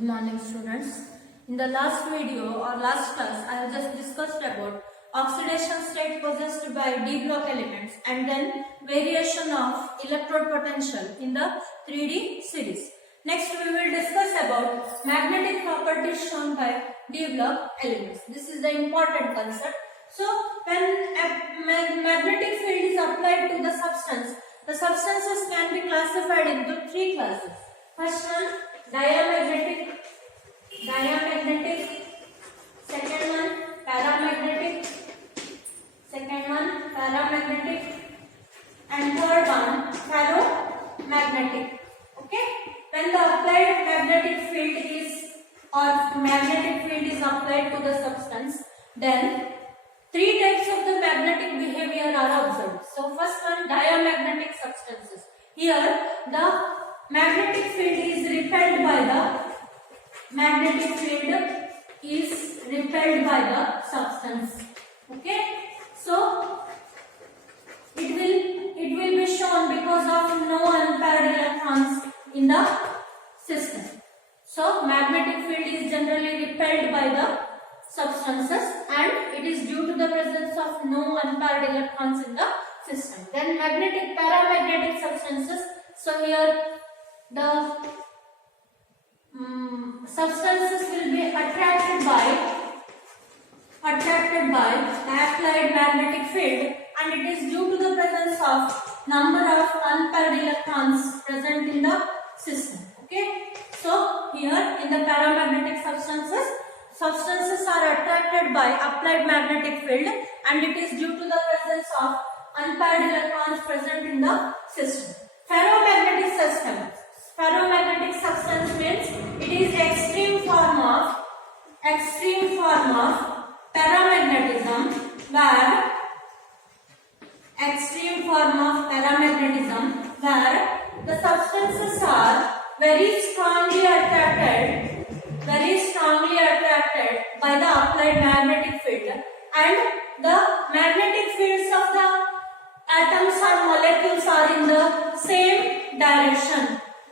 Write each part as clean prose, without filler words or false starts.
Good morning, students. In the last video or last class, I have just discussed about oxidation state possessed by d block elements and then variation of electrode potential in the 3D series. Next, we will discuss about magnetic properties shown by d block elements. This is the important concept. So, when a magnetic field is applied to the substance, the substances can be classified into three classes. First one, diamagnetic, second one, paramagnetic, and third one, ferromagnetic. Okay? When the applied magnetic field is applied to the substance, then three types of the magnetic behavior are observed. So first one, diamagnetic substances. Here the magnetic field is repelled by the substance. Okay, so it will be shown because of no unpaired electrons in the system. So magnetic field is generally repelled by the substances and it is due to the presence of no unpaired electrons in the system. Then paramagnetic substances. So here the substances will be attracted by applied magnetic field and it is due to the presence of number of unpaired electrons present in the system. Okay, so here in the paramagnetic substances are attracted by applied magnetic field and it is due to the presence of unpaired electrons present in the system. Ferromagnetic substance means it is extreme form of paramagnetism where the substances are very strongly attracted by the applied magnetic field and the magnetic fields of the atoms or molecules are in the same direction.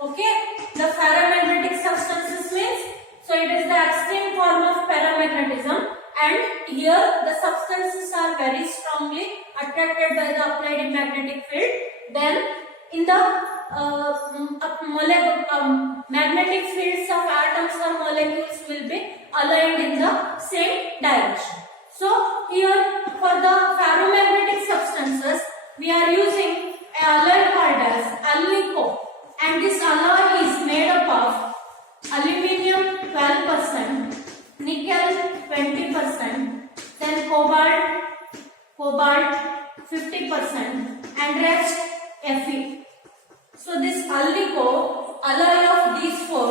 Okay, the ferromagnetic substances means, so it is the extreme form of paramagnetism and here the substances are very strongly attracted by the applied magnetic field. Then in the magnetic fields of atoms or molecules will be aligned in the same direction. So here for the ferromagnetic substances we are using a alloy called as Alnico, and this alloy is made up of aluminium 12%, nickel 20%, then cobalt 50% and rest Fe. So this Alnico, alloy of these four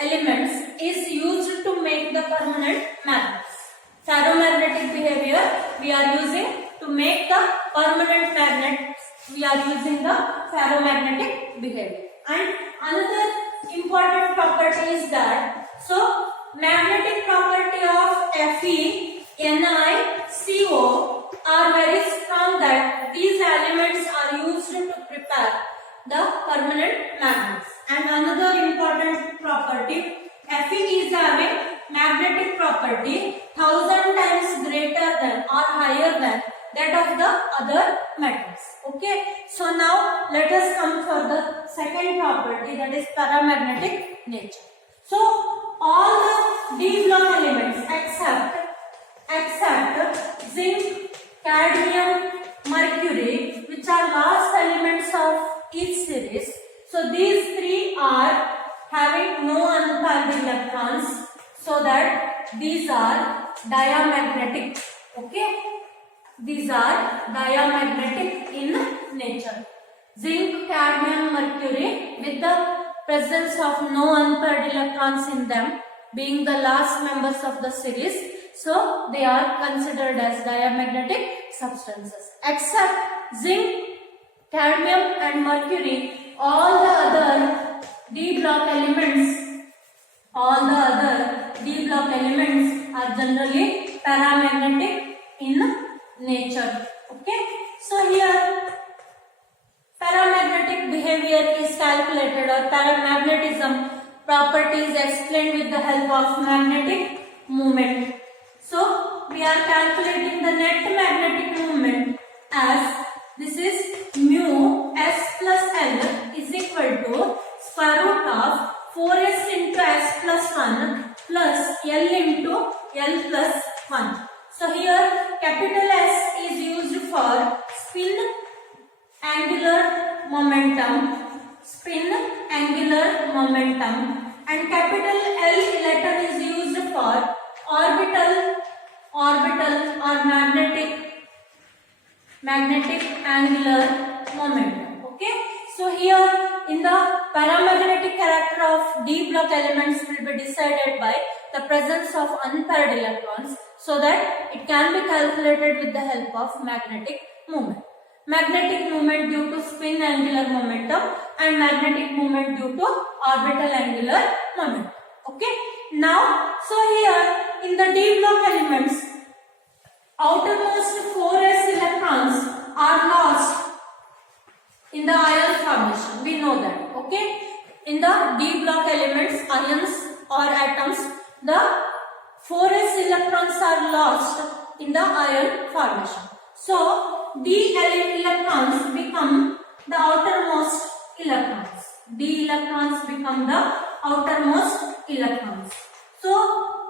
elements, is used to make the permanent magnets. Ferromagnetic behavior we are using to make the permanent magnets. We are using the ferromagnetic behavior. And another important property is that, so magnetic property of Fe, Ni, Co are very strong that these elements are used to prepare the permanent magnets. And another important property, Fe is having magnetic property 1000 times greater than or higher than that of the other metals. Okay, so now let us come for the second property, that is paramagnetic nature. So all the d block elements except zinc, cadmium, mercury, which are last elements of each series, so these three are having no unpaired electrons, so that these are diamagnetic. Okay, these are diamagnetic in nature. Zinc, cadmium, mercury with the presence of no unpaired electrons in them, being the last members of the series, so they are considered as diamagnetic substances. Except zinc, cadmium and mercury, all the other d block elements are generally paramagnetic in nature. Okay, so here paramagnetic behavior is calculated, or paramagnetism property is explained with the help of magnetic moment. So we are calculating the net magnetic moment as this is mu s plus L is equal to square root of 4s into s plus 1 plus L into L plus 1. So here capital S is used for spin angular momentum, and capital L letter is used for orbital or magnetic angular momentum. Okay, so here in the paramagnetic character of d block elements will be decided by the presence of unpaired electrons, so that it can be calculated with the help of magnetic moment. Magnetic moment due to spin angular momentum and magnetic moment due to orbital angular momentum. Okay, now so here in the d block elements, outermost 4s electrons are lost in the ion formation. We know that. Okay, in the d block elements, ions or atoms, the 4s electrons are lost in the ion formation. So d electrons become the outermost electrons. D electrons become the outermost electrons. So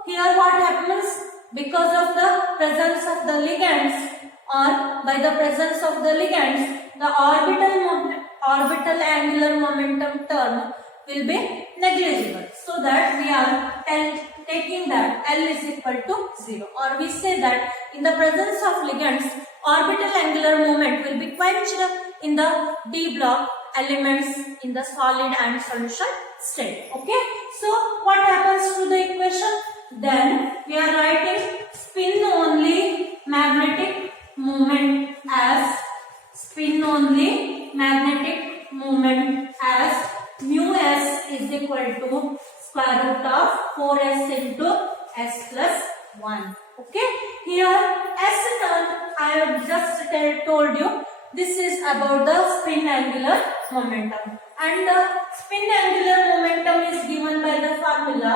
here what happens? Because of the presence of the ligands, or by the presence of the ligands, the orbital angular momentum term will be negligible. So that we are taking that L is equal to 0, or we say that in the presence of ligands, orbital angular moment will be quenched in the d block elements in the solid and solution state. Okay, so what happens to the equation? Then we are writing spin only magnetic moment as mu s is equal to square root of 4s into s plus 1. Okay, here s term I have just told you, this is about the spin angular momentum, and the spin angular momentum is given by the formula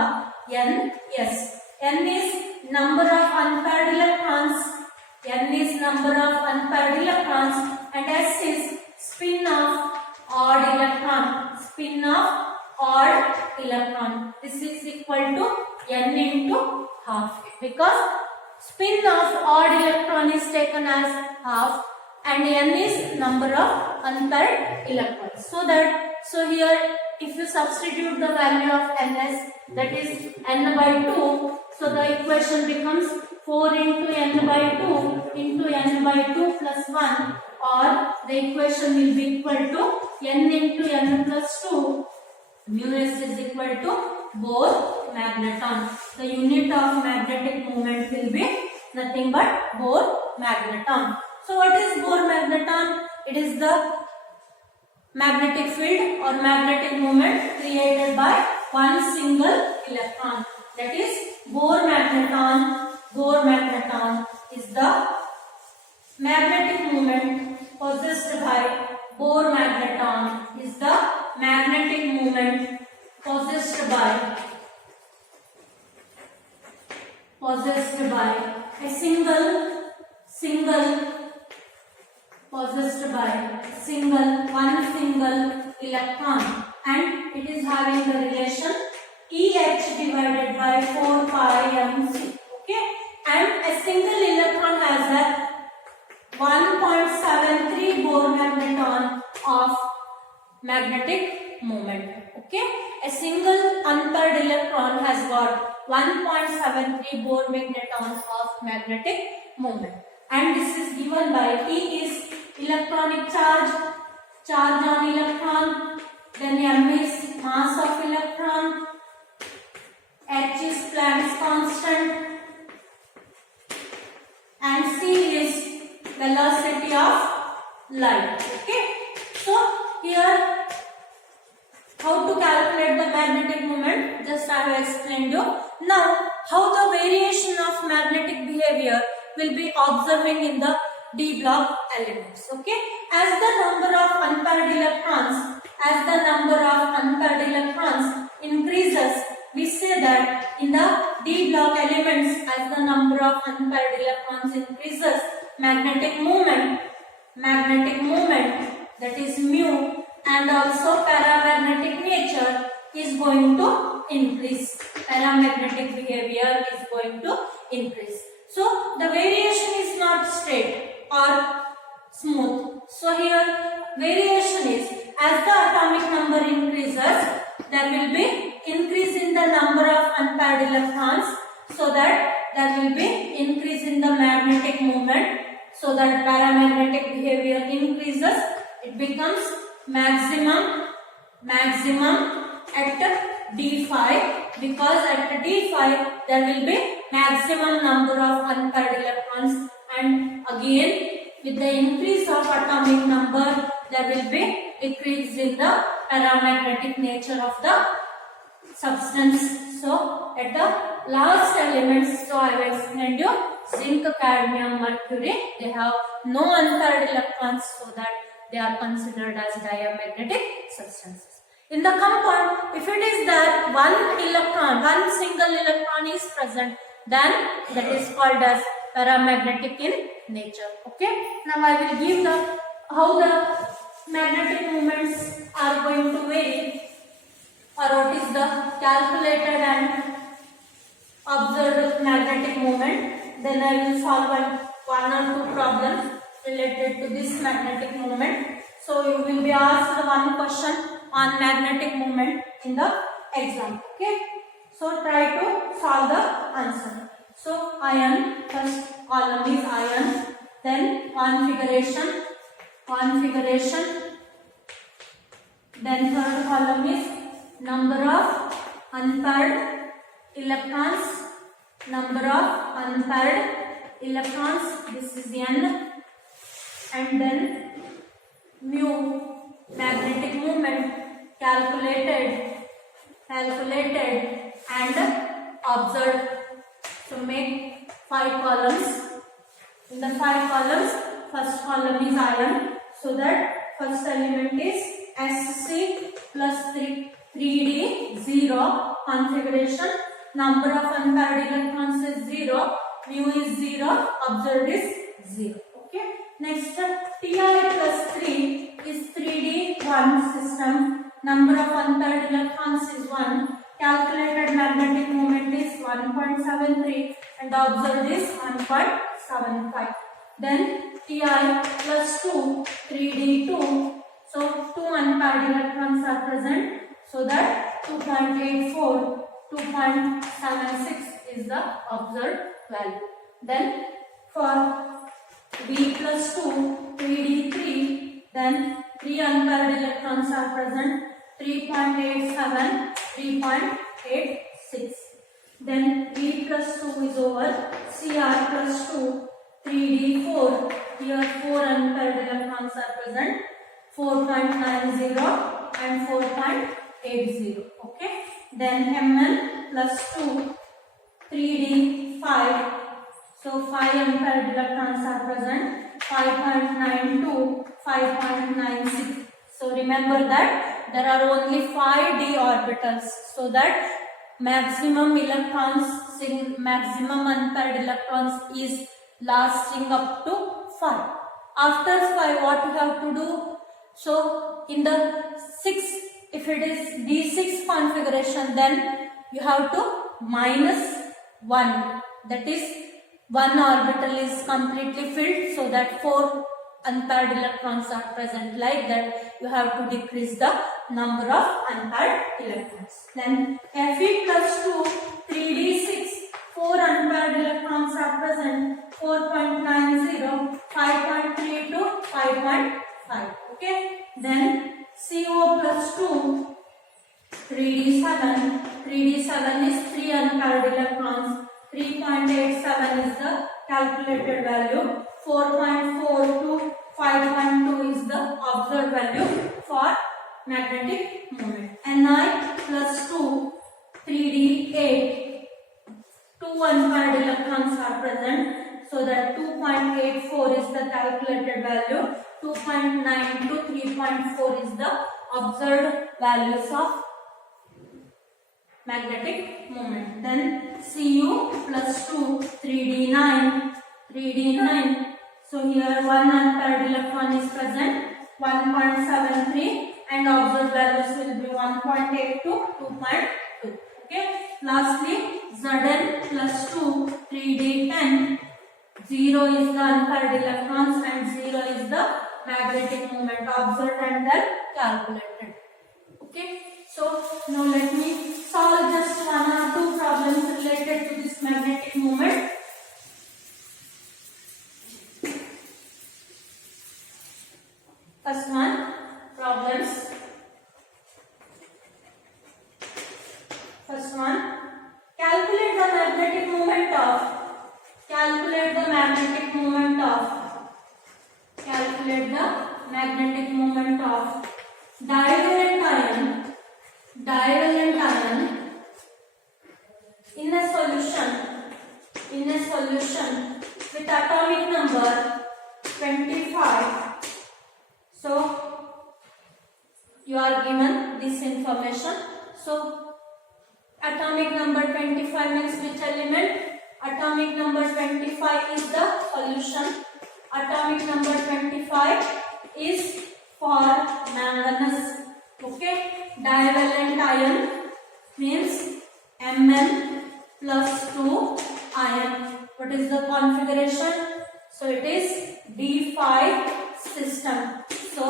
Ns. N is number of unpaired electrons, and S is spin of odd electron. This is equal to N into half, because spin of odd electron is taken as half and N is number of unpaired electrons. So here if you substitute the value of Ns, that is N by 2, so the equation becomes 4 into N by 2 into N by 2 plus 1, or the equation will be equal to N into N plus 2. Mu s is equal to Bohr magneton. The unit of magnetic moment will be nothing but Bohr magneton. So what is Bohr magneton? It is the magnetic field or magnetic moment created by one single electron. That is Bohr magneton. Bohr magneton is the magnetic moment possessed by Bohr magneton. Is the magnetic moment possessed by a single electron, and it is having the relation EH divided by 4 pi mc. Okay, and a single electron has a 1.73 Bohr magneton of magnetic moment. Okay, a single unpaired electron has got 1.73 Bohr magneton of magnetic moment, and this is given by E is electronic charge on electron, then M is mass of electron, H is Planck's constant, and C is velocity of light. Okay, so here how to calculate the magnetic moment, just I have explained you. Now how the variation of magnetic behavior will be observing in the d block elements. Okay, as the number of unpaired electrons increases, we say that in the d block elements, as the number of unpaired electrons increases, magnetic moment that is mu, and also paramagnetic nature is going to increase. Paramagnetic behavior is going to increase. So the variation is not straight or smooth. So here variation is, as the atomic number increases, there will be increase in the number of unpaired electrons, so that there will be increase in the magnetic moment, so that paramagnetic behavior increases. It becomes maximum at d5, because at d5 there will be maximum number of unpaired electrons, and again with the increase of atomic number there will be decrease in the paramagnetic nature of the substance. So at the last elements, so I have explained you, zinc, cadmium, mercury, they have no unpaired electrons, so that they are considered as diamagnetic substances. In the compound, if it is that one single electron is present, then that is called as paramagnetic in nature. Okay. Now I will give how the magnetic moments are going to vary, or what is the calculated and observed magnetic moment. Then I will solve one or two problems related to this magnetic moment. So you will be asked one question on magnetic moment in the exam. Okay. So try to solve the answer. So iron, first column is iron, then configuration, then third column is number of unpaired electrons, this is N, and then mu, magnetic moment, calculated and observed. So make 5 columns. In the 5 columns, first column is iron, so that first element is Sc plus 3d 0, configuration, number of unpaired electrons is 0, mu is 0, observed is 0. Okay. Next, Ti plus 3 is 3d 1 system, number of unpaired electrons is 1, calculated magnetic moment is 1.73 and observed is 1.75. Then Ti plus 2, 3d2, so 2 unpaired electrons are present, so that 2.84, 2.76 is the observed value. Then for V plus 2, 3d3, then 3 unpaired electrons are present, 3.87, 3.86. Then V plus 2 is over, Cr plus 2, 3d4, here 4 unpaired electrons are present, 4.90 and 4.80. Okay. Then Mn plus 2, 3d5, so 5 unpaired electrons are present, 5.92, 5.96. So remember that there are only 5 d orbitals, so that maximum unpaired electrons is lasting up to 5. After 5, what you have to do? So in the 6, if it is d6 configuration, then you have to minus 1. That is, one orbital is completely filled, so that 4 unpaired electrons are present. Like that, you have to decrease the number of unpaired electrons. Then Fe plus 2, 3d6, 4 unpaired electrons are present, 4.90, 5.32, 5.5. Okay. Then Co plus 2, 3d7, 3d7 is 3 unpaired electrons, 3.87 is the calculated value, 4.42, 5.2 is the observed value for magnetic moment. Ni plus 2, 3d8, 2 unpaired electrons are present, so that 2.84 is the calculated value, 2.9 to 3.4 is the observed values of magnetic moment. Then Cu plus 2, 3d9, 3d9. So here 1 unpaired electron is present, 1.73, and observed values will be 1.8 to 2.2. Okay. Lastly, Zn plus 2, 3d10. 0 is the unpaired electrons and 0 is the magnetic moment observed and then calculated. Okay. So now let me solve just one or two problems related to this magnetic moment. First one, problems. First one, calculate the magnetic moment of divalent ion in a solution with atomic number 25. So you are given this information. So atomic number 25 means which element? Atomic number 25 is the solution. Atomic number 25 is for manganese. Okay. Divalent ion means Mn plus 2 ion. What is the configuration? So it is D5 system. So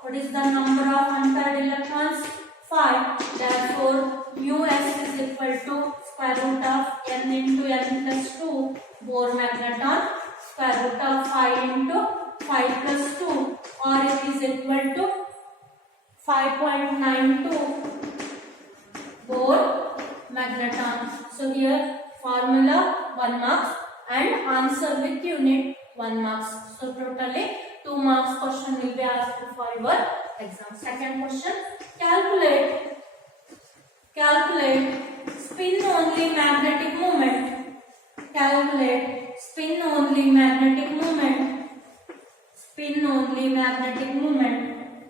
what is the number of unpaired electrons? 5. Therefore mu s is equal to square root of n into n plus 2 Bohr magneton, square root of 5 into 5 plus 2, or it is equal to 5.92 Bohr magneton. So here formula 1 marks and answer with unit 1 marks. So totally 2 marks question will be asked for your exam. Second question, calculate spin only magnetic moment. Calculate spin only magnetic moment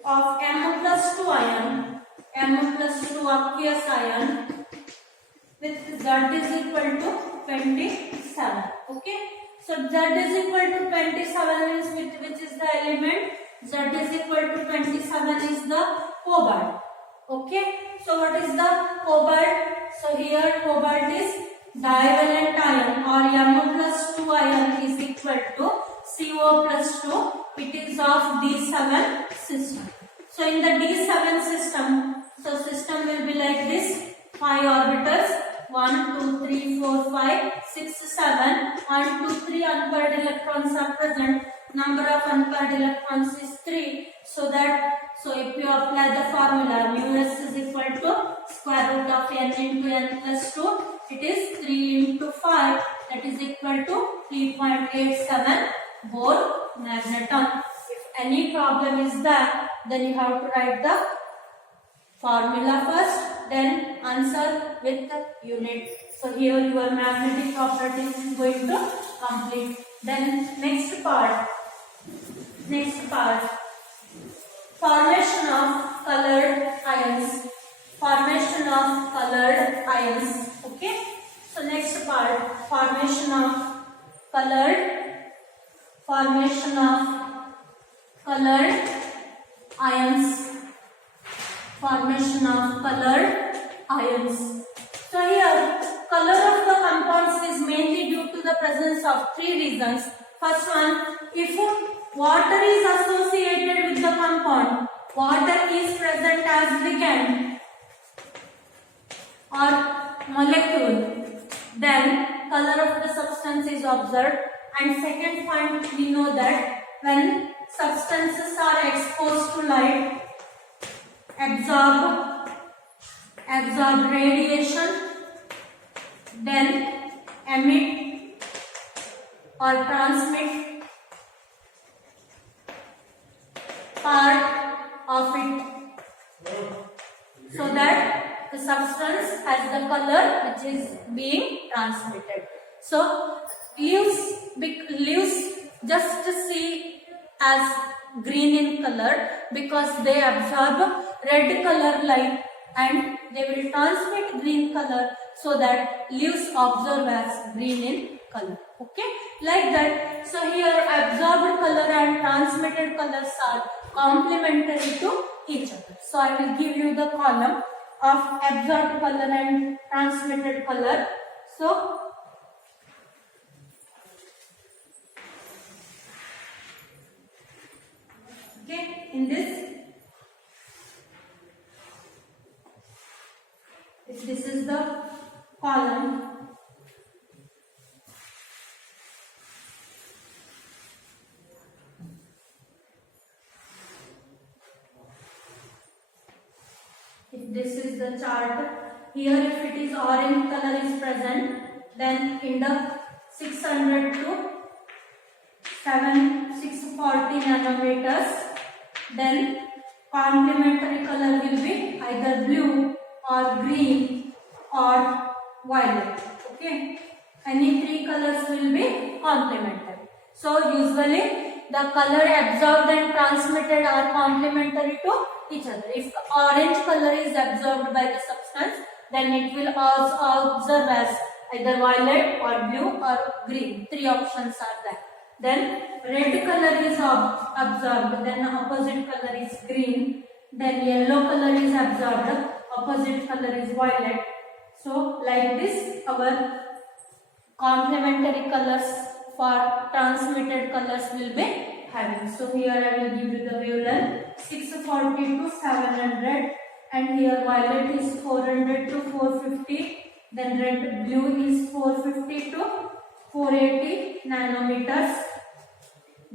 of M plus 2 ion, M plus 2 aqueous ion with Z is equal to 27. Okay. So Z is equal to 27 means which is the element? Z is equal to 27 is the cobalt. Okay. So what is the cobalt? So here cobalt is divalent ion, or M plus 2 ion is equal to CO plus 2. It is of D7 system. So in the D7 system, so system will be like this: 5 orbitals, 1, 2, 3, 4, 5, 6, 7, 1, 2, 3 unpaired electrons are present. Number of unpaired electrons is 3. So if you apply the formula, mu s is equal to square root of n into n plus 2. It is 3 into 5. That is equal to 3.87 Bohr magneton. If any problem is there, then you have to write the formula first, then answer with the unit. So here your magnetic properties is going to complete. Then next part, formation of colored ions. Okay. So next part, formation of colored ions. So here, color of the compounds is mainly due to the presence of 3 reasons. First one, if water is associated with the compound, water is present as ligand or molecule, then color of the substance is observed. And second point, we know that when substances are exposed to light, absorb radiation, then emit or transmit part of it, so that the substance has the color which is being transmitted. So leaves just see as green in color because they absorb red color light and they will transmit green color so that leaves observe as green in color. Okay, like that. So here absorbed color and transmitted colors are complementary to each other. So I will give you the column of absorbed color and transmitted color. So okay, in this, if this is the column, if this is the chart, here if it is orange color is present, then in the 600 to 640 nanometers, then complementary color will be either blue or green or violet. Okay, any three colors will be complementary. So usually the color absorbed and transmitted are complementary to each other. If orange color is absorbed by the substance, then it will also observe as either violet or blue or green. Three options are there. Then red color is absorbed, then opposite color is green. Then yellow color is absorbed, opposite color is violet. So like this our complementary colors for transmitted colors will be having. So here I will give you the wavelength 640 to 700, and here violet is 400 to 450, then red blue is 450 to 480 nanometers,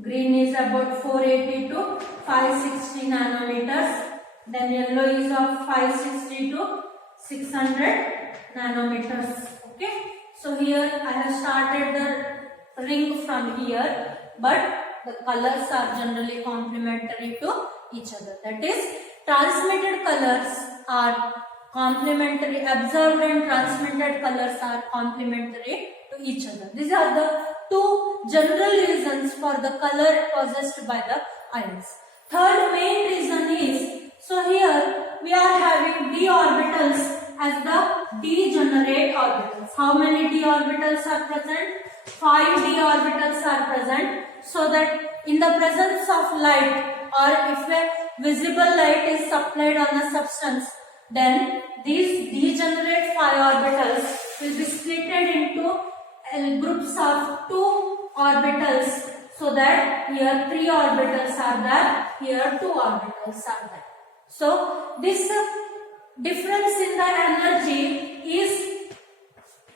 green is about 480 to 560 nanometers, then yellow is of 560 to 600 nanometers. Okay, so here I have started the ring from here, but the colors are generally complementary to each other. That is, transmitted colors are complementary, absorbed and transmitted colors are complementary to each other. These are the two general reasons for the color possessed by the ions. Third main reason is, so here we are having d orbitals as the degenerate orbitals. How many d orbitals are present? 5 d orbitals are present, so that in the presence of light, or if a visible light is supplied on a substance, then these degenerate 5 orbitals will be split into groups of 2 orbitals, so that here 3 orbitals are there, here 2 orbitals are there. So this difference in the energy is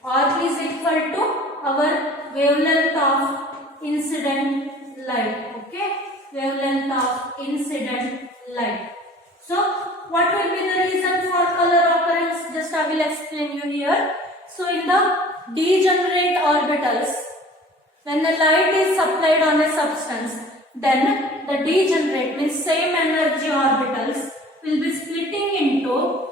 equal to our wavelength of incident light. Okay, wavelength of incident light. So what will be the reason for color occurrence? Just I will explain you here. So in the degenerate orbitals, when the light is supplied on a substance, then the degenerate means same energy orbitals will be splitting into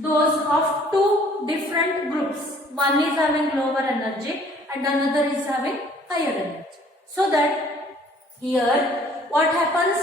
those of 2 different groups. One is having lower energy and another is having higher energy. So that here what happens,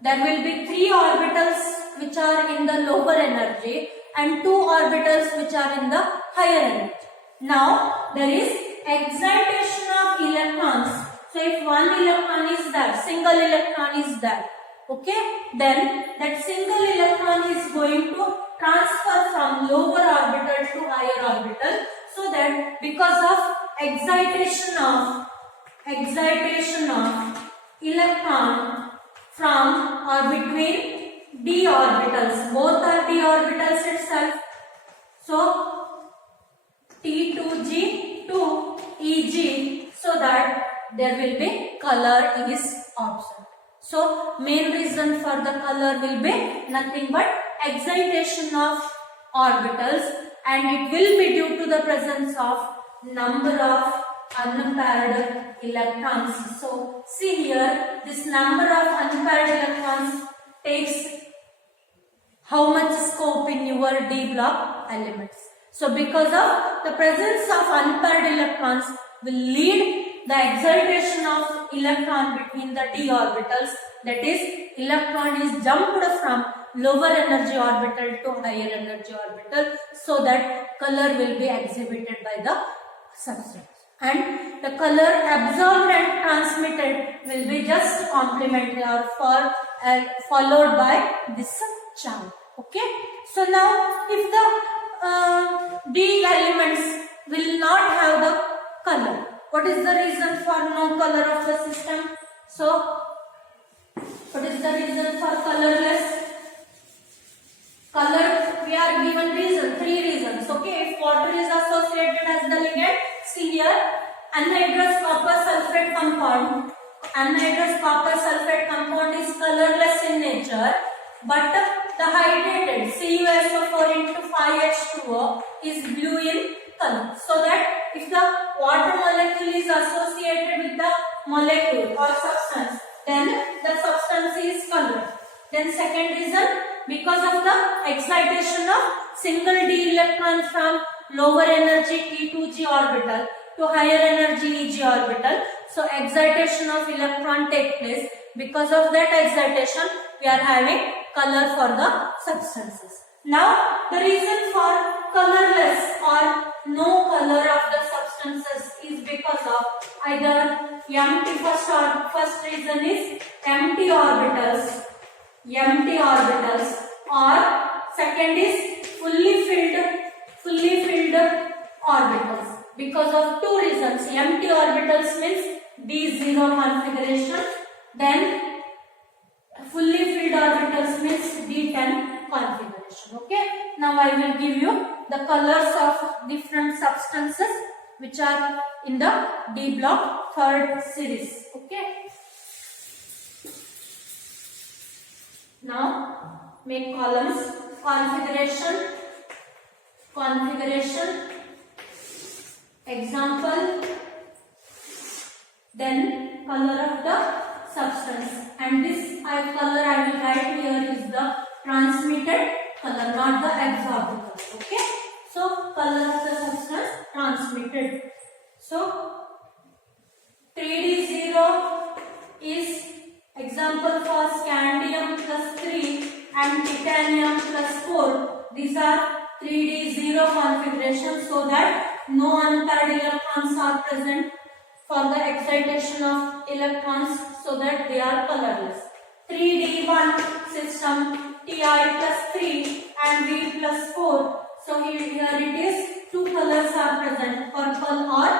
there will be 3 orbitals which are in the lower energy and 2 orbitals which are in the higher energy. Now there is excitation of electrons. So if one electron is there, single electron is there, okay, then that single electron is going to transfer from lower orbital to higher orbital, so that because of excitation of electron from or between d orbitals, both are d orbitals itself. So T2G to EG, so that there will be color is observed. So main reason for the color will be nothing but excitation of orbitals, and it will be due to the presence of number of unpaired electrons. So see here, this number of unpaired electrons takes how much scope in your d block elements. So because of the presence of unpaired electrons will lead the excitation of electron between the d orbitals, that is, electron is jumped from lower energy orbital to higher energy orbital, so that color will be exhibited by the substance, and the color absorbed and transmitted will be just complementary or followed by this charge. Okay, so now if the D elements will not have the color, what is the reason for no color of the system? So what is the reason for colorless? Color, we are given reason, 3 reasons. Okay, if water is associated as the ligand, see here, anhydrous copper sulfate compound. Anhydrous copper sulfate compound is colorless in nature, but the hydrated CuSO4 into 5H2O is blue in color. So that if the water molecule is associated with the molecule or substance, then the substance is colored. Then second reason, because of the excitation of single d electron from lower energy T2g orbital to higher energy Eg orbital. So excitation of electron take place. Because of that excitation, we are having color for the substances. Now the reason for colorless or no color of the substances is because of either empty, first reason is empty orbitals, or second is fully filled orbitals. Because of 2 reasons, empty orbitals means D0 configuration, then fully filled orbitals means D10 configuration. Okay, now I will give you the colors of different substances which are in the D block 3rd series. Okay, now make columns. Configuration, example, then color of the substance, and this color I will write here is the transmitted color, not the absorbed color. Okay, so color of the substance transmitted. So 3D0 is example for scandium plus 3 and titanium plus 4. These are 3D0 configuration, so that no unpaired electrons are present for the excitation of electrons, so that they are colorless. 3D1 system, Ti plus 3 and V plus 4. So here it is 2 colors are present, purple or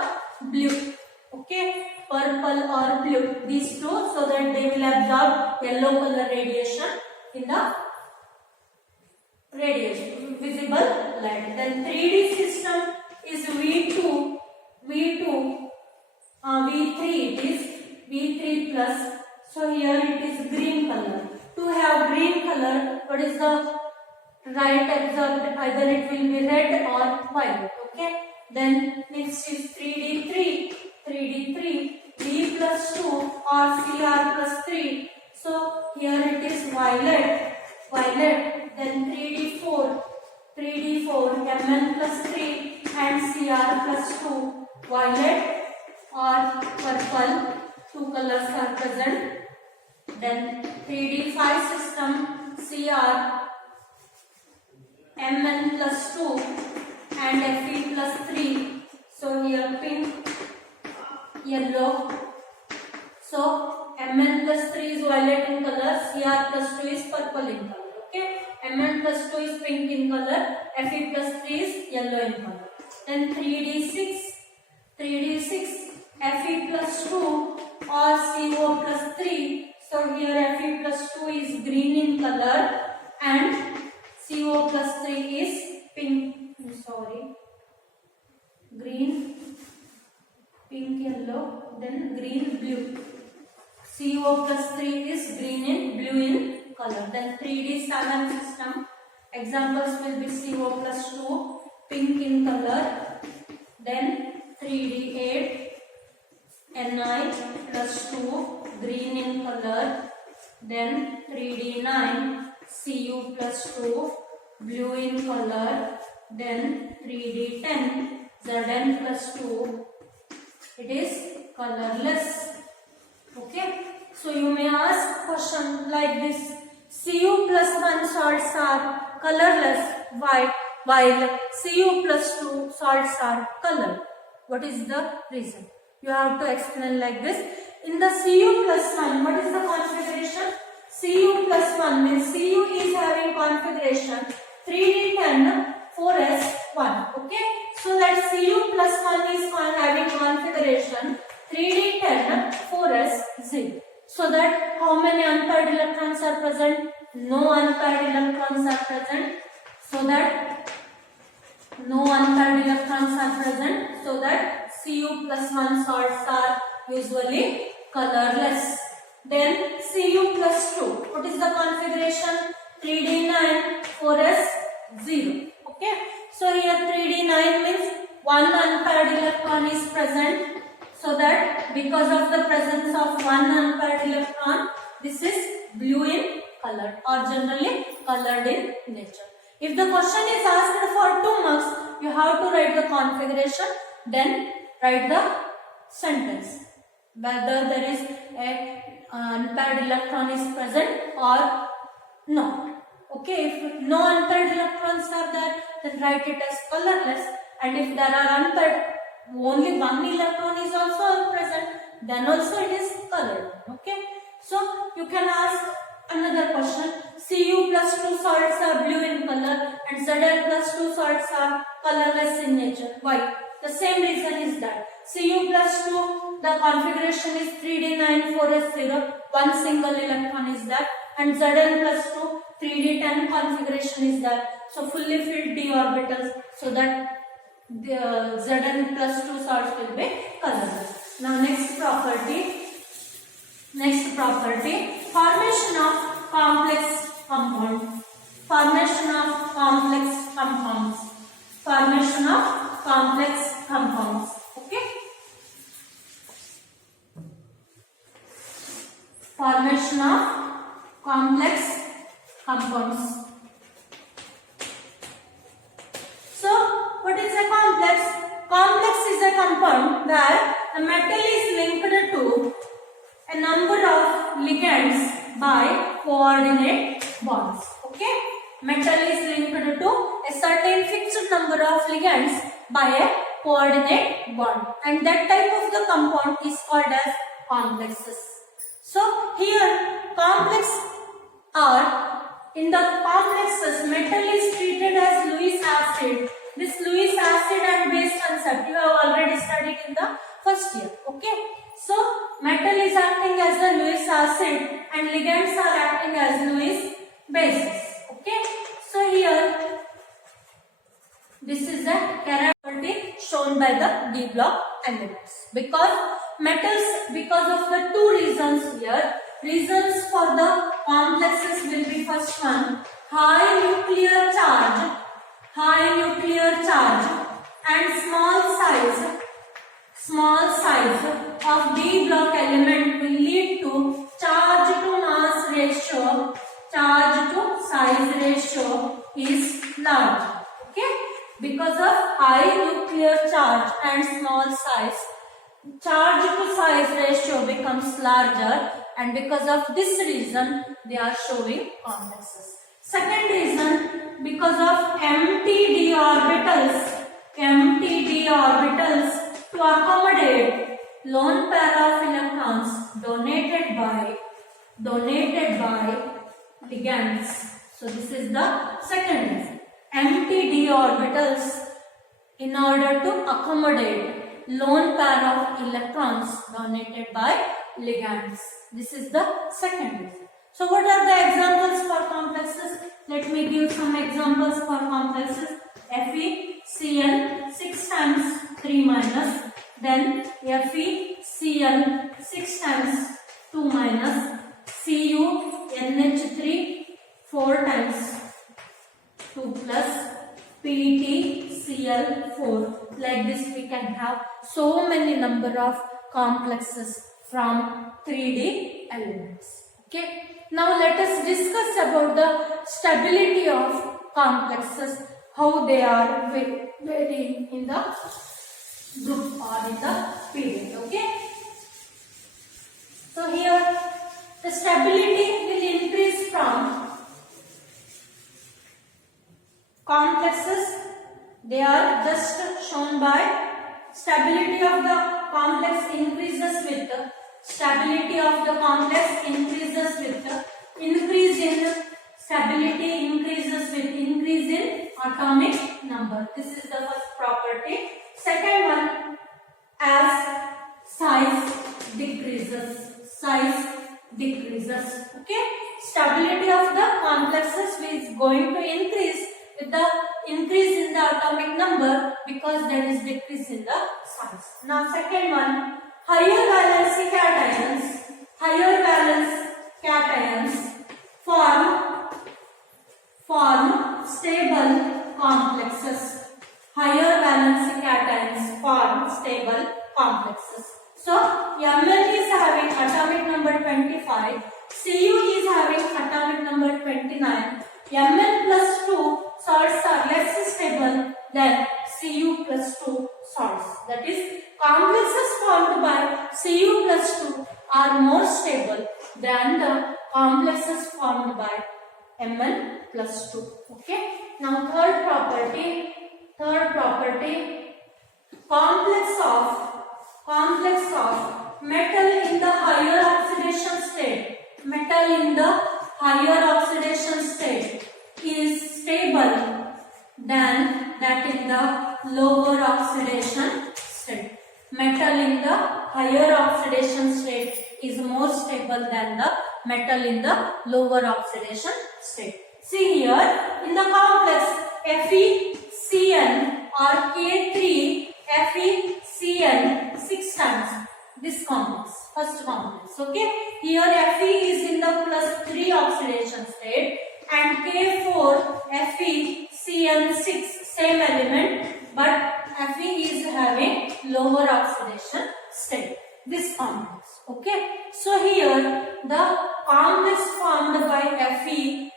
blue. Okay, purple or blue, these 2, so that they will absorb yellow color radiation in the visible light. Then 3D system is V2, V3 it is V3 plus. So here it is green color. To have green color, what is the right absorbed? Either it will be red or violet. Okay. Then next is 3D3, V plus 2 or Cr plus 3. So here it is violet. Then 3D4, Mn plus 3 and Cr plus 2, violet or purple, 2 colors are present. Then 3D5 system, Cr, Mn plus 2 and Fe plus 3. So here pink, yellow. So Mn plus 3 is violet in color, Cr plus 2 is purple in color. Okay, Mn plus 2 is pink in color, Fe plus 3 is yellow in color. Then 3D6, Fe plus 2 or CO plus 3. So here Fe plus 2 is green in color and CO plus 3 is pink. Green, pink, yellow, then green, blue. CO plus 3 is green in blue in color. Then 3D7 system, examples will be CO plus 2, pink in color. Then 3D8, Ni plus 2, green in color. Then 3D9, Cu plus 2, blue in color. Then 3D10, Zn plus 2, it is colorless. Okay, so you may ask question like this, Cu plus 1 salts are colorless, while Cu plus 2 salts are colored. What is the reason? You have to explain like this. In the Cu plus 1, what is the configuration? Cu plus 1 means Cu is having configuration 3D10 4s1. Okay, so that Cu plus 1 is having configuration 3D10 4s0. So that how many unpaired electrons are present? No unpaired electrons are present. So that no unpaired electrons are present. So that Cu plus 1 salts are usually colorless. Then Cu plus 2. What is the configuration? 3D9 4s0. Okay. So here 3D9 means one unpaired electron is present. So that because of the presence of one unpaired electron, this is blue in color or generally colored in nature. If the question is asked for 2 marks, you have to write the configuration, then write the sentence. Whether there is a unpaired electron is present or not. Okay, if no unpaired electrons are there, then write it as colorless. And if there are unpaired, only one electron is also present, then also it is colored. Okay, so you can ask another question. Cu plus 2 salts are blue in color and Zn plus 2 salts are colorless in nature. Why? The same reason is that Cu plus 2, the configuration is 3D9 4s0, one single electron is there, and Zn plus 2 3D10 configuration is there. So fully filled d orbitals, so that the Zn plus 2 salts will be colorless. Now next property, formation of complex compound. Formation of complex compounds. Formation of complex compounds. Okay. Formation of complex compounds. So, what is a complex? Complex is a compound where the metal is linked to a number of ligands by coordinate bonds. Okay, metal is linked to a certain fixed number of ligands by a coordinate bond, and that type of the compound is called as complexes. So here complex are, in the complexes metal is treated as Lewis acid. This Lewis acid and base concept you have already studied in the first year. Okay, so metal is acting as the Lewis acid and ligands are acting as Lewis bases. Okay, so here this is the characteristic shown by the D block elements. Because metals, because of the two reasons here, reasons for the complexes will be first one, high nuclear charge and small size of D block element will lead to charge to mass ratio, charge to size ratio is large. Okay, because of high nuclear charge and small size, charge to size ratio becomes larger, and because of this reason they are showing complexes. Second reason, because of empty d orbitals to accommodate lone pair of electrons donated by ligands. So this is the second reason. Empty d orbitals in order to accommodate lone pair of electrons donated by ligands. This is the second reason. So what are the examples for complexes? Let me give some examples for complexes. FeCl 6 times 3 minus, then FeCl 6 times 2 minus, CuNH3 4 times 2 plus, PtCl4. Like this we can have so many number of complexes from 3D elements. Okay. Now let us discuss about the stability of complexes, how they are varying in the group or in the period. Okay. So here the stability will increase from complexes, they are just shown by stability of the complex increases with stability of the complex increases with increase in stability increases with increase in atomic number. This is the first property. Second one, as size decreases. Size decreases. Okay. Stability of the complexes is going to increase with the increase in the atomic number because there is decrease in the size. Now second one, higher valency cations. Higher valence cations form stable complexes. Higher valency cations form stable complexes. So Mn is having atomic number 25, Cu is having atomic number 29. Mn plus 2 salts are less stable than Cu plus 2 salts. That is, complexes formed by Cu plus 2 are more stable than the complexes formed by Mn plus 2. Okay. Now third property, complex of metal in the higher oxidation state. Metal in the higher oxidation state is stable than that in the lower oxidation state. Metal in the higher oxidation state is more stable than the metal in the lower oxidation state. See here, in the complex FeCN or K3 FeCN 6 times. This complex, first complex. Okay, here Fe is in the plus 3 oxidation state and K4 FeCN6 same element, but Fe is having lower oxidation state. This complex. Okay, so here the complex formed by Fe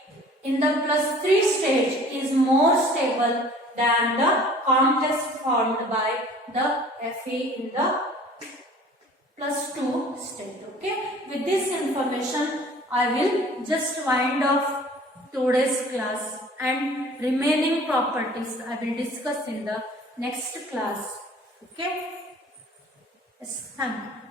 in the plus 3 stage is more stable than the complex formed by the Fe in the plus 2 state. Okay, with this information I will just wind off today's class, and remaining properties I will discuss in the next class. Okay, yes, thank you.